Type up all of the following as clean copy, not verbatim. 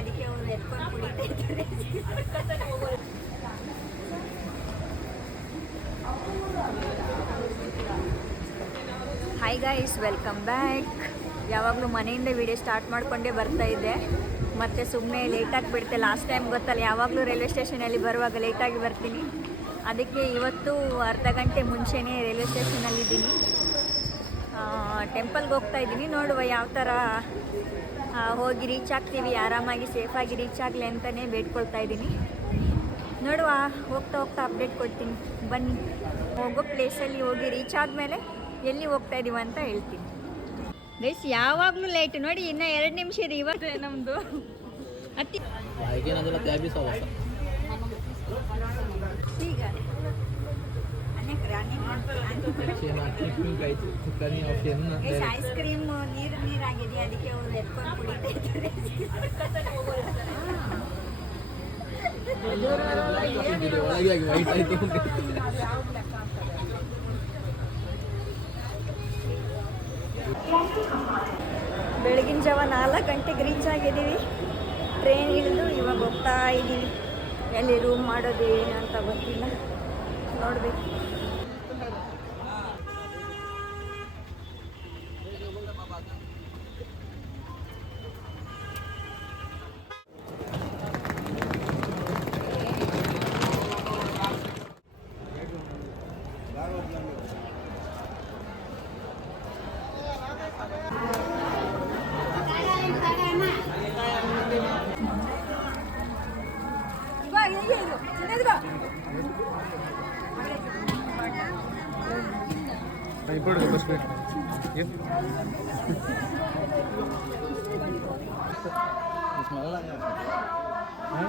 ಅದಕ್ಕೆ ಅವರು ಎತ್ಕೊಂಡು ಕುಡಿತಾ ಇದ್ದಾರೆ. Hi guys, welcome back. ಯಾವಾಗಲೂ ಮನೆಯಿಂದ ವಿಡಿಯೋ ಸ್ಟಾರ್ಟ್ ಮಾಡಿಕೊಂಡೇ ಬರ್ತಾ ಇದ್ದೆ, ಮತ್ತು ಸುಮ್ಮನೆ ಲೇಟಾಗಿ ಬಿಡುತ್ತೆ. ಲಾಸ್ಟ್ ಟೈಮ್ ಗೊತ್ತಲ್ಲ, ಯಾವಾಗಲೂ ರೈಲ್ವೆ ಸ್ಟೇಷನಲ್ಲಿ ಬರುವಾಗ ಲೇಟಾಗಿ ಬರ್ತೀನಿ. ಅದಕ್ಕೆ ಇವತ್ತು ಅರ್ಧ ಗಂಟೆ ಮುಂಚೆನೇ ರೈಲ್ವೆ ಸ್ಟೇಷನಲ್ಲಿದ್ದೀನಿ. ಟೆಂಪಲ್ಗೆ ಹೋಗ್ತಾ ಇದ್ದೀನಿ. ನೋಡುವ ಯಾವ ಥರ ಹೋಗಿ ರೀಚ್ ಆಗ್ತೀವಿ, ಆರಾಮಾಗಿ ಸೇಫಾಗಿ ರೀಚ್ ಆಗಲಿ ಅಂತಲೇ ಬೇಡ್ಕೊಳ್ತಾ ಇದ್ದೀನಿ. ನೋಡುವ, ಹೋಗ್ತಾ ಹೋಗ್ತಾ ಅಪ್ಡೇಟ್ ಕೊಡ್ತೀನಿ. ಬನ್ನಿ, ಹೋಗೋ ಪ್ಲೇಸಲ್ಲಿ ಹೋಗಿ ರೀಚ್ ಆದಮೇಲೆ ಎಲ್ಲಿ ಹೋಗ್ತಾ ಇದೀವಿ ಅಂತ ಹೇಳ್ತೀನಿ. ಗೈಸ್, ಯಾವಾಗಲೂ ಲೇಟ್ ನೋಡಿ. ಇನ್ನು 2 ನಿಮಿಷ ಇದೆ. ಇವತ್ತು ನಮ್ಮದು ಅತಿ ಐಸ್ ಕ್ರೀಮ್ ನೀರಾಗಿದೆ, ಅದಕ್ಕೆ ಅವರು ಎತ್ಕೊಂಡು ಕುಡಿತಾ ಇದ್ದಾರೆ. ಬೆಳಗಿನ ಜಾವ 4 ಗಂಟೆಗೆ ರೀಚ್ ಆಗಿದ್ದೀವಿ. ಟ್ರೈನ್ ಇಳಿದು ಇವಾಗ ಹೋಗ್ತಾ ಇದ್ದೀವಿ. ಎಲ್ಲಿ ರೂಮ್ ಮಾಡೋದು ಏನು ಅಂತ ಗೊತ್ತಿಲ್ಲ, ನೋಡಬೇಕು.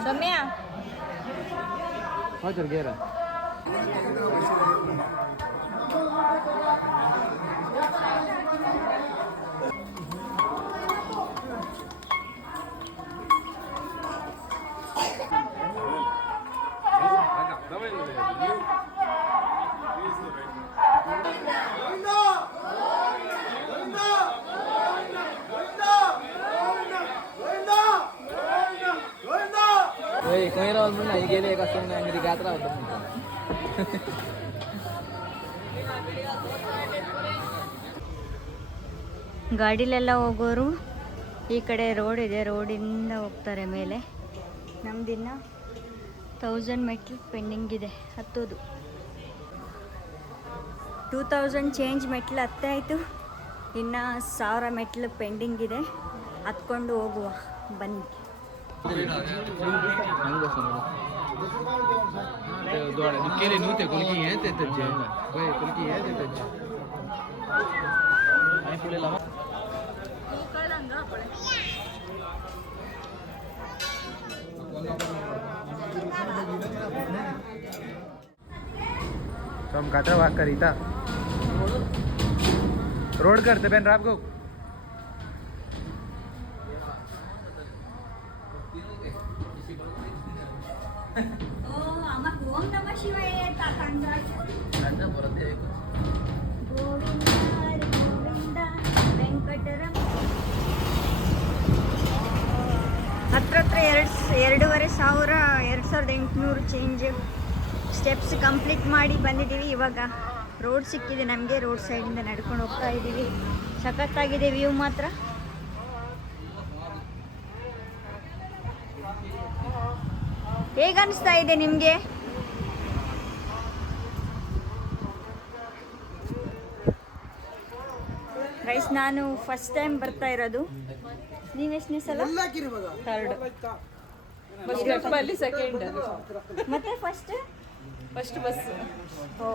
ಸೌಮ್ಯ गेले एका अंगडी गात्रा होता. ಗಾಡಿಲೆಲ್ಲ ಹೋಗೋರು ಈ ಕಡೆ ರೋಡ್ ಇದೆ, ರೋಡಿಂದ ಹೋಗ್ತಾರೆ ಮೇಲೆ. ನಮ್ದಿನ್ನ 1000 ಮೆಟ್ಲು ಪೆಂಡಿಂಗ್ ಇದೆ ಹತ್ತೋದು. 2000 ಚೇಂಜ್ ಮೆಟ್ಲು ಹತ್ತಾಯಿತು, ಇನ್ನು 1000 ಮೆಟ್ಲು ಪೆಂಡಿಂಗ್ ಇದೆ. ಹತ್ಕೊಂಡು ಹೋಗುವ, ಬನ್ನಿ. केले नव्हते कुलकी आहे ते त्याचे बाय कुलकी आहे ते त्याचे आणि पुढे लावा कम काटा वाक करीता रोड करते बेन राब गो ಓಂ ನಮ ಶಿವಾಯ ಗೋವಿಂದ ಗೋವಿಂದ ವೆಂಕಟರಮ. ಹತ್ರ 2,500 ಚೇಂಜ್ ಸ್ಟೆಪ್ಸ್ ಕಂಪ್ಲೀಟ್ ಮಾಡಿ ಬಂದಿದ್ದೀವಿ. ಇವಾಗ ರೋಡ್ ಸಿಕ್ಕಿದೆ ನಮಗೆ, ರೋಡ್ ಸೈಡಿಂದ ನಡ್ಕೊಂಡು ಹೋಗ್ತಾ ಇದ್ದೀವಿ. ಸಖತ್ತಾಗಿದೆ ವ್ಯೂ ಮಾತ್ರ. ಹೇಗನ್ನಿಸ್ತಾ ಇದೆ ನಿಮಗೆ? ಗೈಸ್, ನಾನು ಫಸ್ಟ್ ಟೈಮ್ ಬರ್ತಾ ಇರೋದು. ನೀವೆಷ್ಟನೇ ಸಲ? ಥರ್ಡ್. ಸೆಕೆಂಡ್ ಮತ್ತೆ ಫಸ್ಟ್ ಬಸ್. ಓ,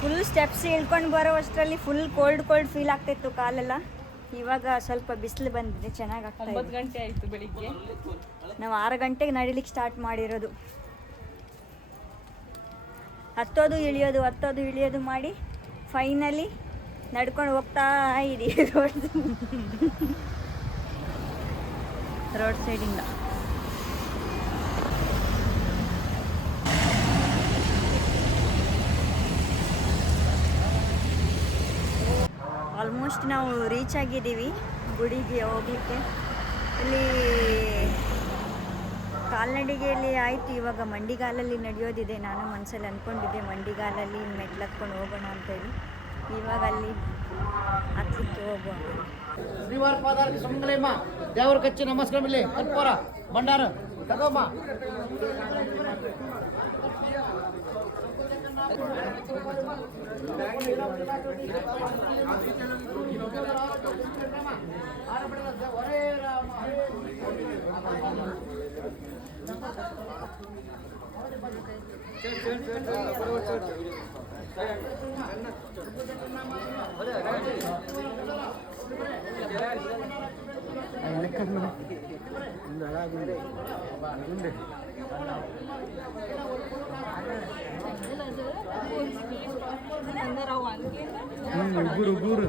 ಫುಲ್ ಸ್ಟೆಪ್ಸ್ ಇಳ್ಕೊಂಡು ಬರೋ ಅಷ್ಟರಲ್ಲಿ ಫುಲ್ ಕೋಲ್ಡ್ ಫೀಲ್ ಆಗ್ತಾಯಿತ್ತು ಕಾಲೆಲ್ಲ. ಇವಾಗ ಸ್ವಲ್ಪ ಬಿಸಿಲು ಬಂದಿದೆ, ಚೆನ್ನಾಗಿ ಆಗ್ತಾ ಇದೆ. 9 ಗಂಟೆ ಆಯಿತು ಬೆಳಿಗ್ಗೆ. ನಾವು 6 ಗಂಟೆಗೆ ನಡಿಲಿಕ್ಕೆ ಸ್ಟಾರ್ಟ್ ಮಾಡಿರೋದು. ಹತ್ತೋದು ಇಳಿಯೋದು ಮಾಡಿ ಫೈನಲಿ ನಡ್ಕೊಂಡು ಹೋಗ್ತಾ ಇದ್ದೀವಿ ರೋಡ್ ಸೈಡಿಂದ. ಆಲ್ಮೋಸ್ಟ್ ನಾವು ರೀಚ್ ಆಗಿದ್ದೀವಿ ಗುಡಿಗೆ ಹೋಗ್ಲಿಕ್ಕೆ. ಇಲ್ಲಿ ಕಾಲ್ನಡಿಗೆಯಲ್ಲಿ ಆಯಿತು, ಇವಾಗ ಮಂಡಿಗಾಲಲ್ಲಿ ನಡೆಯೋದಿದೆ. ನಾನು ಮನಸ್ಸಲ್ಲಿ ಅಂದ್ಕೊಂಡಿದ್ದೆ ಮಂಡಿಗಾಲಲ್ಲಿ ಮೆಟ್ಲು ಹತ್ಕೊಂಡು ಹೋಗೋಣ ಅಂತೇಳಿ. ಇವಾಗ ಅಲ್ಲಿ ಹತ್ತಲಿಕ್ಕೆ ಹೋಗುವ. ಶ್ರೀವಾರ ಪಾದಾರ್ಥ ಸುಮಂಗಲಮ್ಮ ದೇವರ ಕಚ್ಚಿ ನಮಸ್ಕಾರ ಮಿಲ್ಲಿ ಕರ್ಪೂರ ಭಂಡಾರ ತಗೋಮ್ಮ. ಗುರು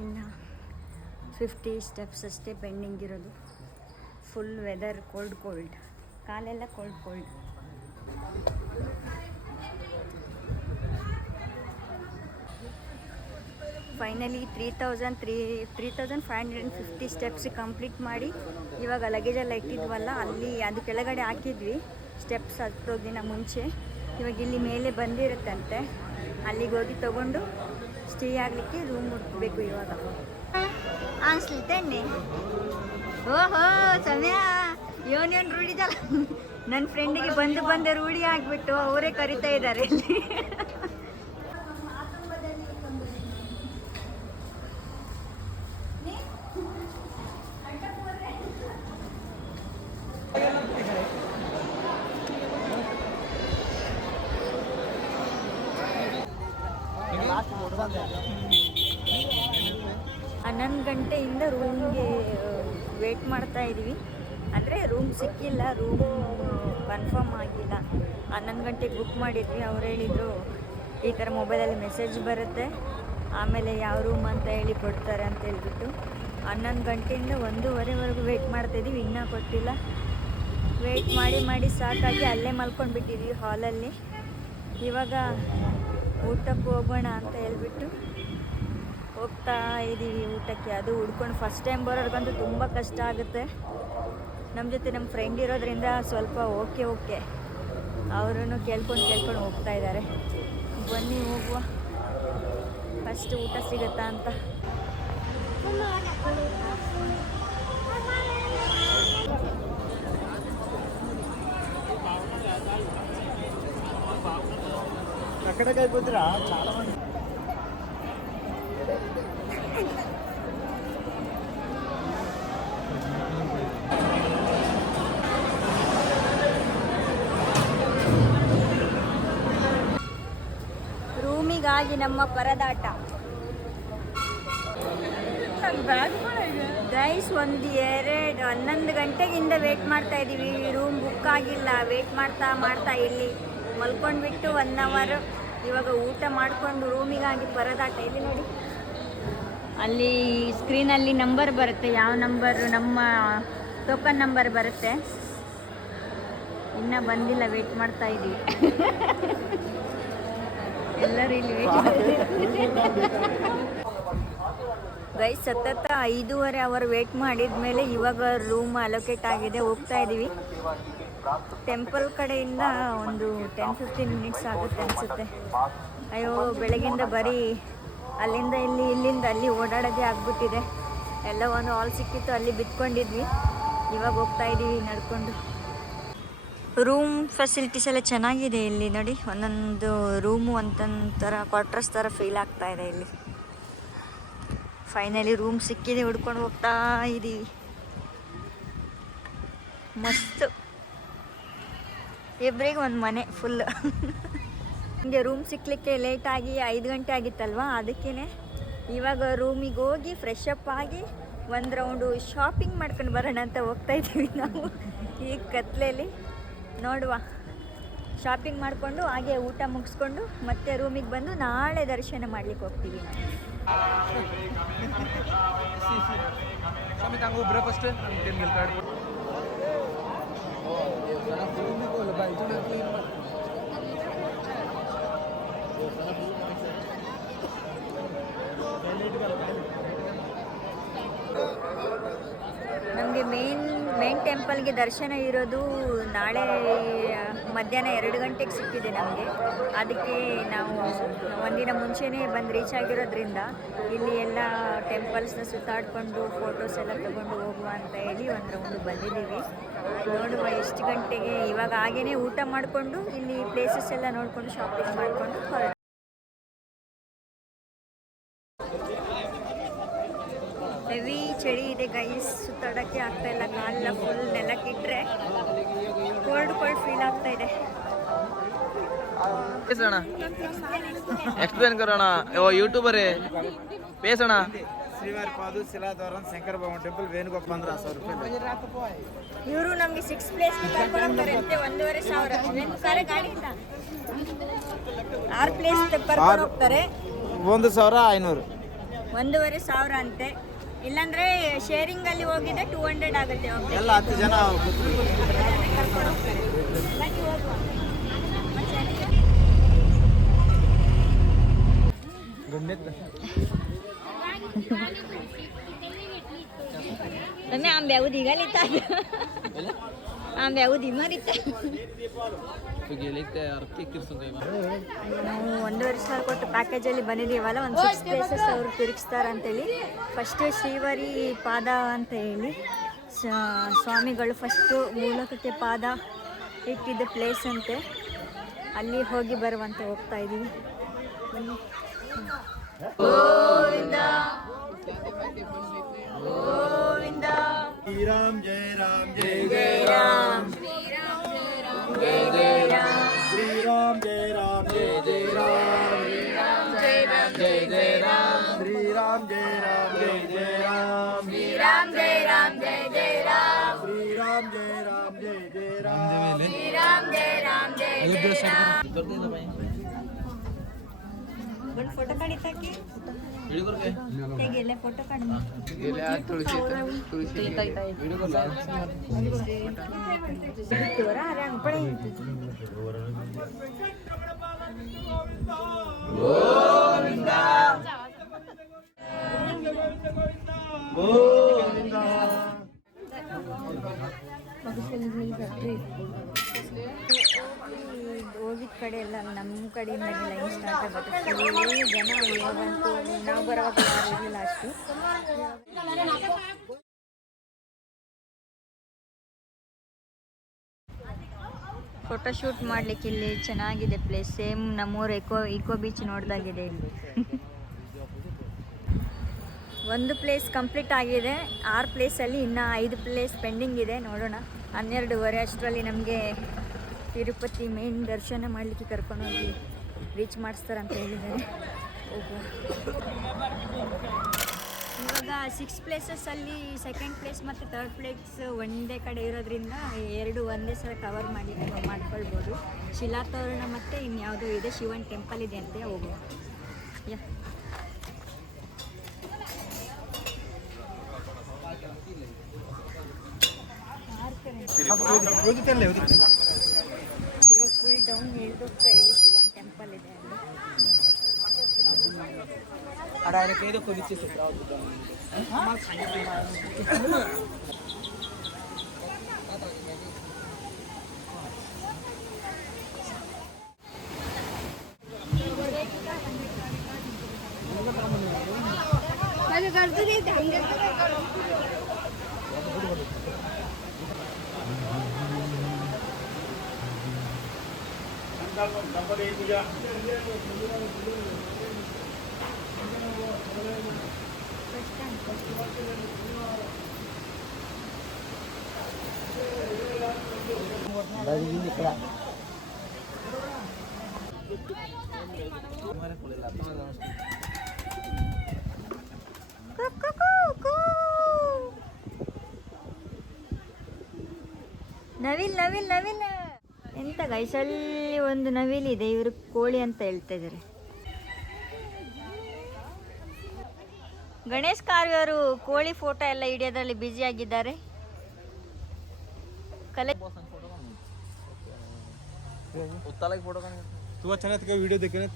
ಇನ್ನು 50 ಸ್ಟೆಪ್ಸ್ ಅಷ್ಟೇ ಪೆಂಡಿಂಗ್ ಇರೋದು. ಫುಲ್ ವೆದರ್ ಕೋಲ್ಡ್, ಕಾಲೆಲ್ಲ ಕೋಲ್ಡ್. ಫೈನಲಿ 3550 ಸ್ಟೆಪ್ಸ್ ಕಂಪ್ಲೀಟ್ ಮಾಡಿ ಇವಾಗ ಲಗೇಜೆಲ್ಲ ಇಟ್ಟಿದ್ವಲ್ಲ ಅಲ್ಲಿ ಅದು ಕೆಳಗಡೆ ಹಾಕಿದ್ವಿ ಸ್ಟೆಪ್ಸ್ ಹತ್ತೋದಿನ ಮುಂಚೆ. ಇವಾಗ ಇಲ್ಲಿ ಮೇಲೆ ಬಂದಿರುತ್ತಂತೆ, ಅಲ್ಲಿಗೆ ಹೋಗಿ ತೊಗೊಂಡು ಸ್ಟೇ ಆಗಲಿಕ್ಕೆ ರೂಮ್ ಹುಡುಕಬೇಕು ಇವಾಗ. ಅನ್ಸ್ಲಿತ್ತೇನೆ. ಓಹೋ ಸಮಯ ಇವನೇನು ರೂಢಿದಲ್ಲ. ನನ್ನ ಫ್ರೆಂಡಿಗೆ ಬಂದು ರೂಢಿ ಆಗಿಬಿಟ್ಟು ಅವರೇ ಕರಿತಾ ಇದ್ದಾರೆ ಇಲ್ಲಿ. ಹನ್ನೊಂದು ಗಂಟೆಯಿಂದ ರೂಮ್ಗೆ ವೇಟ್ ಮಾಡ್ತಾ ಇದ್ದೀವಿ. ಅಂದರೆ ರೂಮ್ ಸಿಕ್ಕಿಲ್ಲ, ರೂಮ್ ಕನ್ಫರ್ಮ್ ಆಗಿಲ್ಲ. 11 ಗಂಟೆಗೆ ಬುಕ್ ಮಾಡಿದ್ವಿ. ಅವ್ರು ಹೇಳಿದರು ಈ ಥರ ಮೊಬೈಲಲ್ಲಿ ಮೆಸೇಜ್ ಬರುತ್ತೆ, ಆಮೇಲೆ ಯಾವ ರೂಮ್ ಅಂತ ಹೇಳಿ ಕೊಡ್ತಾರೆ ಅಂತ ಹೇಳ್ಬಿಟ್ಟು 11 ಗಂಟೆಯಿಂದ 1:30ವರೆಗೂ ವೆಯ್ಟ್ ಮಾಡ್ತಾಯಿದ್ದೀವಿ, ಇನ್ನೂ ಕೊಟ್ಟಿಲ್ಲ. ವೆಯ್ಟ್ ಮಾಡಿ ಸಾಕಾಗಿ ಅಲ್ಲೇ ಮಲ್ಕೊಂಡ್ಬಿಟ್ಟಿದ್ವಿ ಹಾಲಲ್ಲಿ. ಇವಾಗ ಊಟಕ್ಕೆ ಹೋಗೋಣ ಅಂತ ಹೇಳ್ಬಿಟ್ಟು ಹೋಗ್ತಾ ಇದ್ದೀವಿ ಊಟಕ್ಕೆ. ಅದು ಹುಡ್ಕೊಂಡು ಫಸ್ಟ್ ಟೈಮ್ ಬರೋರ್ಗಂತೂ ತುಂಬ ಕಷ್ಟ ಆಗುತ್ತೆ. ನಮ್ಮ ಜೊತೆ ನಮ್ಮ ಫ್ರೆಂಡ್ ಇರೋದ್ರಿಂದ ಸ್ವಲ್ಪ ಓಕೆ ಅವರೂ ಕೇಳ್ಕೊಂಡು ಹೋಗ್ತಾ ಇದ್ದಾರೆ. ಬನ್ನಿ ಹೋಗುವ, ಫಸ್ಟ್ ಊಟ ಸಿಗುತ್ತಾ ಅಂತ. అక్కడికి కుదిరా చాలా మంది ರೂಮಿಗಾಗಿ ನಮ್ಮ ಪರದಾಟ. ಗೈಸ್ 11 ಗಂಟೆಗಿಂದ ವೇಟ್ ಮಾಡ್ತಾ ಇದ್ದೀವಿ, ರೂಮ್ ಬುಕ್ ಆಗಿಲ್ಲ. ವೇಟ್ ಮಾಡ್ತಾ ಇಲ್ಲಿ ಮಲ್ಕೊಂಡ್ಬಿಟ್ಟು 1 ಅವರ್. ಇವಾಗ ಊಟ ಮಾಡಿಕೊಂಡು ರೂಮಿಗಾಗಿ ಪರದಾಟ. ಇಲ್ಲಿ ನೋಡಿ, ಅಲ್ಲಿ ಸ್ಕ್ರೀನಲ್ಲಿ ನಂಬರ್ ಬರುತ್ತೆ, ಯಾವ ನಂಬರ್, ನಮ್ಮ ಟೋಕನ್ ನಂಬರ್ ಬರುತ್ತೆ. ಇನ್ನೂ ಬಂದಿಲ್ಲ, ವೇಟ್ ಮಾಡ್ತಾ ಇದ್ದೀವಿ. ಎಲ್ಲರೂ ಇಲ್ಲಿ ಗೈಸ್ ಸತತ 5.5 ಅವರ್ ವೇಟ್ ಮಾಡಿದ ಮೇಲೆ ಇವಾಗ ರೂಮ್ ಅಲೋಕೇಟ್ ಆಗಿದೆ. ಹೋಗ್ತಾ ಇದ್ದೀವಿ. ಟೆಂಪಲ್ ಕಡೆಯಿಂದ ಒಂದು 10-15 ಮಿನಿಟ್ಸ್ ಆಗುತ್ತೆ ಅನಿಸುತ್ತೆ. ಅಯ್ಯೋ, ಬೆಳಗಿಂದ ಬರೀ ಅಲ್ಲಿಂದ ಇಲ್ಲಿ, ಇಲ್ಲಿಂದ ಅಲ್ಲಿ ಓಡಾಡೋದೇ ಆಗ್ಬಿಟ್ಟಿದೆ. ಎಲ್ಲ ಒಂದು ಹಾಲ್ ಸಿಕ್ಕಿತ್ತು, ಅಲ್ಲಿ ಬಿತ್ಕೊಂಡಿದ್ವಿ. ಇವಾಗ ಹೋಗ್ತಾ ಇದ್ದೀವಿ ನಡ್ಕೊಂಡು. ರೂಮ್ ಫೆಸಿಲಿಟೀಸ್ ಎಲ್ಲ ಚೆನ್ನಾಗಿದೆ ಇಲ್ಲಿ ನೋಡಿ. ಒಂದೊಂದು ರೂಮು ಒಂದೊಂಥರ ಕ್ವಾರ್ಟರ್ಸ್ ಥರ ಫೀಲ್ ಆಗ್ತಾ ಇದೆ ಇಲ್ಲಿ. ಫೈನಲಿ ರೂಮ್ ಸಿಕ್ಕಿದೆ, ಹುಡ್ಕೊಂಡು ಹೋಗ್ತಾ ಇದ್ದೀವಿ. ಮಸ್ತು, ಇಬ್ಬರಿಗೆ ಒಂದು ಮನೆ ಫುಲ್. ಹಿಂಗೆ ರೂಮ್ ಸಿಕ್ಕಲಿಕ್ಕೆ ಲೇಟಾಗಿ 5 ಗಂಟೆ ಆಗಿತ್ತಲ್ವ, ಅದಕ್ಕೇ ಇವಾಗ ರೂಮಿಗೆ ಹೋಗಿ ಫ್ರೆಶ್ ಅಪ್ ಆಗಿ ಒಂದು ರೌಂಡು ಶಾಪಿಂಗ್ ಮಾಡ್ಕೊಂಡು ಬರೋಣ ಅಂತ ಹೋಗ್ತಾ ಇದ್ದೀವಿ ನಾವು. ಈ ಕತ್ಲೆಯಲ್ಲಿ ನೋಡುವ. ಶಾಪಿಂಗ್ ಮಾಡಿಕೊಂಡು ಹಾಗೆ ಊಟ ಮುಗಿಸ್ಕೊಂಡು ಮತ್ತೆ ರೂಮಿಗೆ ಬಂದು ನಾಳೆ ದರ್ಶನ ಮಾಡ್ಲಿಕ್ಕೆ ಹೋಗ್ತೀವಿ ನಾವು. ನಮಗೆ ಮೇನ್ ಟೆಂಪಲ್ಗೆ ದರ್ಶನ ಇರೋದು ನಾಳೆ ಮಧ್ಯಾಹ್ನ 2 ಗಂಟೆಗೆ ಸಿಕ್ಕಿದೆ ನಮಗೆ. ಅದಕ್ಕೆ ನಾವು ಒಂದಿನ ಮುಂಚೆನೇ ಬಂದು ರೀಚ್ ಆಗಿರೋದ್ರಿಂದ ಇಲ್ಲಿ ಎಲ್ಲ ಟೆಂಪಲ್ಸ್ನ ಸುತ್ತಾಡಿಕೊಂಡು ಫೋಟೋಸ್ ಎಲ್ಲ ತಗೊಂಡು ಹೋಗುವ ಅಂತ ಹೇಳಿ ಒಂದು ರೌಂಡ್ ಬಂದಿದ್ದೀವಿ. ನೋಡುವ ಎಷ್ಟು ಗಂಟೆಗೆ. ಇವಾಗ ಹಾಗೇ ಊಟ ಮಾಡಿಕೊಂಡು ಇಲ್ಲಿ ಪ್ಲೇಸಸ್ ಎಲ್ಲ ನೋಡಿಕೊಂಡು ಶಾಪಿಂಗ್ ಮಾಡಿಕೊಂಡು ಹೊರಡು. ಹೆವಿ ಚಳಿ ಇದೆ ಗೈಸ್, ಸುತ್ತಾಡೋಕ್ಕೆ ಆಗ್ತಾ ಇಲ್ಲ. ಕಾಲೆಲ್ಲ ಫುಲ್ ನೆಲಕ್ಕಿಟ್ರೆ ಕೋಲ್ಡ್ ಫೀಲ್ ಆಗ್ತಾ ಇದೆ. एक्सप्लेन करो ना, वो यूट्यूबर है पेसना श्रीवार पादू शिलाद्वारम शंकर भगवान टेंपल वेणुगोप 1500 रुपये. ಇವರು ನಮಗೆ 6 ಪ್ಲೇಸ್ಗೆ ಕರ್ಕೊಂಡು ಹೋಗ್ತಾರೆ ಅಂತೆ. 1500 ಒಂದು ಕಾರೇ ಗಾಡಿ ಇಲ್ಲ. 6 ಪ್ಲೇಸ್ ಕರ್ಕೊಂಡು ಹೋಗ್ತಾರೆ. 1500 1500 ಅಂತೆ. ಇಲ್ಲಾಂದ್ರೆ ಶೇರಿಂಗ್ ಅಲ್ಲಿ ಹೋಗಿದ್ರೆ 200 ಆಗುತ್ತೆ. ಎಲ್ಲ 10 ಜನ ಕರ್ಕೊಂಡು ಹೋಗ್ತಾರೆ. ಬನ್ನಿ ಹೋಗುವ. તમે આમ બેવું દીઘા લીધા આમ બેવું ધીમા રીતા ನಾವು 1,500 ಕೊಟ್ಟು ಪ್ಯಾಕೇಜಲ್ಲಿ ಬಂದಿದ್ದೀವಲ್ಲ, ಒಂದು 6 ಪ್ಲೇಸಸ್ ಅವರು ತಿರುಗಿಸ್ತಾರೆ ಅಂತೇಳಿ. ಫಸ್ಟ್ ಶ್ರೀವಾರಿ ಪಾದ ಅಂತ ಹೇಳಿ ಸ್ವಾಮಿಗಳು ಫಸ್ಟು ಮೂಲಕಕ್ಕೆ ಪಾದ ಇಟ್ಟಿದ್ದ ಪ್ಲೇಸ್ ಅಂತೆ. ಅಲ್ಲಿ ಹೋಗಿ ಬರುವಂತೆ ಹೋಗ್ತಾ ಇದ್ದೀವಿ. ಬನ್ನಿ. ಗೋವಿಂದ ಗೋವಿಂದ श्री राम जय राम जय जय राम जय जय राम श्री राम जय राम जय जय राम जय जय राम श्री राम जय राम जय जय राम श्री राम जय राम जय जय राम श्री राम जय राम जय जय राम श्री राम जय राम जय जय राम. ಒಂದು ಫೋಟೋ ಕಾಡಿತಾಕಿ ಹೇಗೆಲ್ಲ ಫೋಟೋ ಕಾಡಿ ಹೋಗಿದ ಕಡೆ ಎಲ್ಲ ನಮ್ಮ ಕಡೆಯಿಂದ ಲೈನ್ ಸ್ಟಾರ್ಟ್ ಆಗುತ್ತೆ. ಜನ ಇವಾಗಂತೂ ನಾವು ಬರುವಾಗ ಯಾರು ಇರಲಿಲ್ಲ ಅಷ್ಟು. ಫೋಟೋಶೂಟ್ ಮಾಡ್ಲಿಕ್ಕೆ ಇಲ್ಲಿ ಚೆನ್ನಾಗಿದೆ ಪ್ಲೇಸ್. ಸೇಮ್ ನಮ್ಮೂರು ಇಕೋ ಬೀಚ್ ನೋಡ್ದಾಗಿದೆ ಇಲ್ಲಿ. ಒಂದು ಪ್ಲೇಸ್ ಕಂಪ್ಲೀಟ್ ಆಗಿದೆ. 6 ಪ್ಲೇಸಲ್ಲಿ ಇನ್ನು 5 ಪ್ಲೇಸ್ ಪೆಂಡಿಂಗ್ ಇದೆ. ನೋಡೋಣ. 12:30 ಅಷ್ಟರಲ್ಲಿ ನಮಗೆ ತಿರುಪತಿ ಮೇನ್ ದರ್ಶನ ಮಾಡಲಿಕ್ಕೆ ಕರ್ಕೊಂಡೋಗಿ ರೀಚ್ ಮಾಡಿಸ್ತಾರಂತ ಹೇಳಿದ್ದಾರೆ. ಇವಾಗ 6 ಪ್ಲೇಸಸ್ಸಲ್ಲಿ ಸೆಕೆಂಡ್ ಪ್ಲೇಸ್ ಮತ್ತು ಥರ್ಡ್ ಪ್ಲೇಸ್ ಒಂದೇ ಕಡೆ ಇರೋದ್ರಿಂದ 2 ಒಂದೇ ಸಲ ಕವರ್ ಮಾಡ್ಕೊಳ್ಬೋದು. ಶಿಲಾತೋರಣ ಮತ್ತು ಇನ್ಯಾವುದೋ ಇದೆ, ಶಿವನ್ ಟೆಂಪಲ್ ಇದೆ ಅಂತ ಹೋಗುವ. ಫುಲ್ ಡೌನ್ ಇಳಿದೋಗ್ತಾ ಇದ್ದೀವಿ. ಶಿವನ್ ಟೆಂಪಲ್ ಇದೆ ನವಿಲ್ ನವಿಲ್ ನವಿಲ್ ಎಂತ ಗೈಸ್, ಅಲ್ಲಿ ಒಂದು ನವಿಲಿದೆ, ಇವರು ಕೋಳಿ ಅಂತ ಹೇಳ್ತಾ ಇದ್ದಾರೆ. ಗಣೇಶ್ ಕಾರ್ವಿ ಅವರು ಕೋಳಿ ಫೋಟೋ ಎಲ್ಲ ಹಿಡಿಯೋದ್ರಲ್ಲಿ ಬ್ಯುಸಿ ಆಗಿದ್ದಾರೆ. ಕಲೆ तू अच्छा नहीं वीडियो देखे ना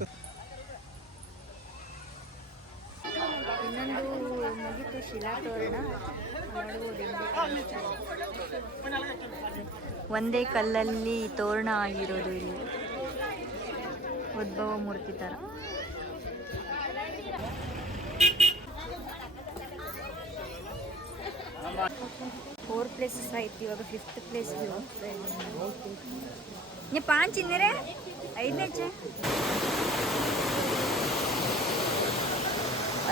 ಇನ್ನೊಂದು ಮುಗಿತು ಶಿಲಾತೋರಣ. ಒಂದೇ ಕಲ್ಲಲ್ಲಿ ತೋರಣ ಆಗಿರೋದು ಇಲ್ಲಿ ಉದ್ಭವ ಮೂರ್ತಿ ಥರ. ಫೋರ್ ಪ್ಲೇಸಸ್ ಆಯ್ತು, ಇವಾಗ 5th ಪ್ಲೇಸ್ಗೆ ಹೋಗ್ತಾ ಇದ್ದೀನಿ. ಪಾಂಚಿಂದರೆ 5ನೇ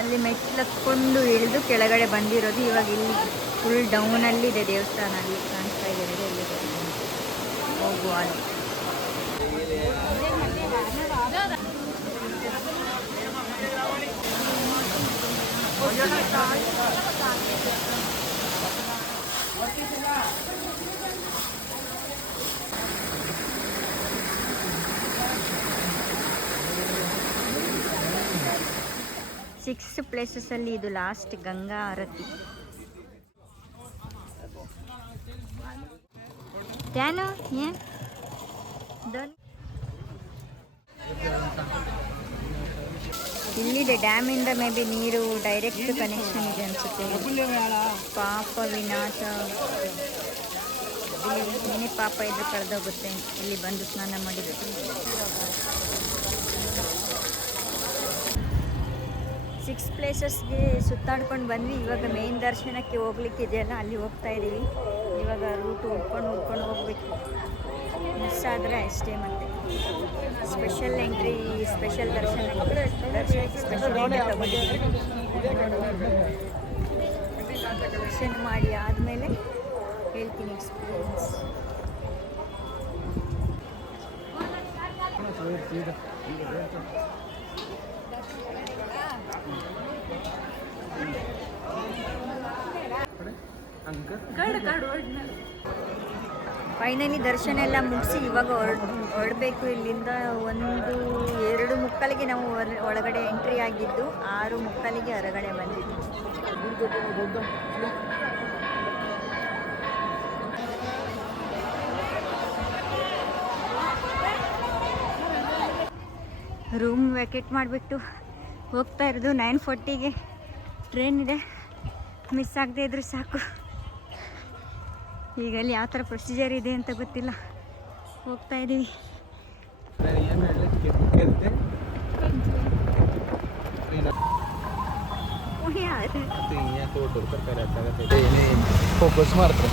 ಅಲ್ಲಿ ಮೆಟ್ಲಕ್ಕೊಂಡು ಇಳಿದು ಕೆಳಗಡೆ ಬಂದಿರೋದು. ಇವಾಗ ಇಲ್ಲಿ ಫುಲ್ ಡೌನಲ್ಲಿ ಇದೆ ದೇವಸ್ಥಾನ, ಅಲ್ಲಿ ಕಾಣಿಸ್ತಾ ಇದೆ. ಅಲ್ಲಿ ಹೋಗುವ ಅಲ್ಲಿ ಸಿಕ್ಸ್ ಪ್ಲೇಸಸಲ್ಲಿ ಇದು ಲಾಸ್ಟ್ ಗಂಗಾ ಆರತಿ. ಧ್ಯಾನು ಇಲ್ಲಿದೆ ಡ್ಯಾಮಿಂದ ಮೇ ಬಿ ನೀರು ಡೈರೆಕ್ಟ್ ಕನೆಕ್ಷನ್ ಇದೆ ಅನಿಸುತ್ತೆ. ಪಾಪ ವಿನಾಶ, ಏನೇ ಪಾಪ ಇದ್ರೆ ಕಳೆದೋಗುತ್ತೆ ಇಲ್ಲಿ ಬಂದು ಸ್ನಾನ ಮಾಡಿದ್ರೆ. 6 ಪ್ಲೇಸಸ್ಗೆ ಸುತ್ತಾಡ್ಕೊಂಡು ಬಂದ್ವಿ. ಇವಾಗ ಮೇನ್ ದರ್ಶನಕ್ಕೆ ಹೋಗ್ಲಿಕ್ಕೆ ಇದೆಯಲ್ಲ, ಅಲ್ಲಿ ಹೋಗ್ತಾ ಇದ್ದೀವಿ. ಇವಾಗ ರೂಟ್ ಹುಡ್ಕೊಂಡು ಹೋಗ್ಬೇಕು. ಮಿಸ್ ಆದರೆ ಅಷ್ಟೇ. ಮತ್ತೆ ಸ್ಪೆಷಲ್ ಎಂಟ್ರಿ, ಸ್ಪೆಷಲ್ ದರ್ಶನಕ್ಕೆ ಸ್ಪೆಷಲ್ ಎಂಟ್ರಿ ತಗೊಂಡಿದ್ದೀವಿ. ದರ್ಶನ ಮಾಡಿ ಆದಮೇಲೆ ಹೇಳ್ತೀನಿ ಎಕ್ಸ್ಪೀರಿಯನ್ಸ್. ಫೈನಲಿ ದರ್ಶನ ಎಲ್ಲ ಮುಗಿಸಿ ಇವಾಗ ಹೊರಡಬೇಕು ಇಲ್ಲಿಂದ. 1:02 ನಾವು ಒಳಗಡೆ ಎಂಟ್ರಿ ಆಗಿದ್ದು, 6:03 ಹೊರಗಡೆ ಬಂದಿದ್ದು. ರೂಮ್ ವೆಕೇಟ್ ಮಾಡಿಬಿಟ್ಟು ಹೋಗ್ತಾ ಇರೋದು. 9:40ಗೆ ಟ್ರೈನ್ ಇದೆ. ಮಿಸ್ ಆಗದೆ ಇದ್ರೂ ಸಾಕು. ಈಗ ಅಲ್ಲಿ ಯಾವ ಥರ ಪ್ರೊಸೀಜರ್ ಇದೆ ಅಂತ ಗೊತ್ತಿಲ್ಲ. ಹೋಗ್ತಾ ಇದ್ದೀವಿ. फोकस मारते